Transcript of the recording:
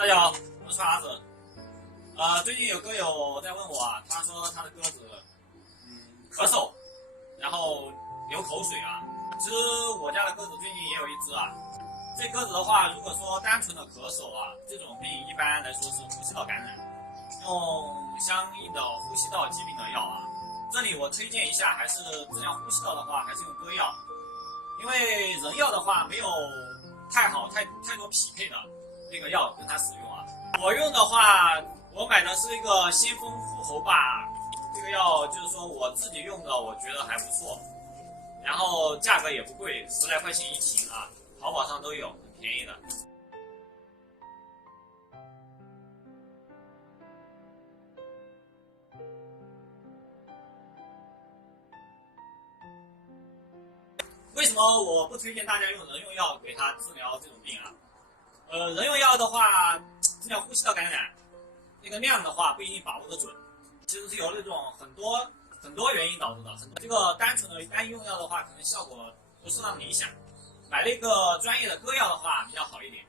大家好，我是叉子。最近有歌友在问我啊，他说他的鸽子，咳嗽，然后流口水啊。其实我家的鸽子最近也有一只啊。这鸽子的话，如果说单纯的咳嗽啊，这种病一般来说是呼吸道感染，用相应的呼吸道疾病的药啊。这里我推荐一下，还是治疗呼吸道的话，还是用鸽药，因为人药的话没有太多匹配的那个药跟它使用啊。我用的话，我买的是一个先锋护喉霸，这个药就是说我自己用的，我觉得还不错，然后价格也不贵，10来块钱一瓶啊，淘宝上都有，很便宜的。为什么我不推荐大家用人用药给它治疗这种病啊？人用药的话，治疗呼吸道感染，那个量的话不一定把握得准，其实是有那种很多原因导致的。这个单纯的单一用药的话，可能效果不是那么理想。买了一个专业的鸽药的话比较好一点。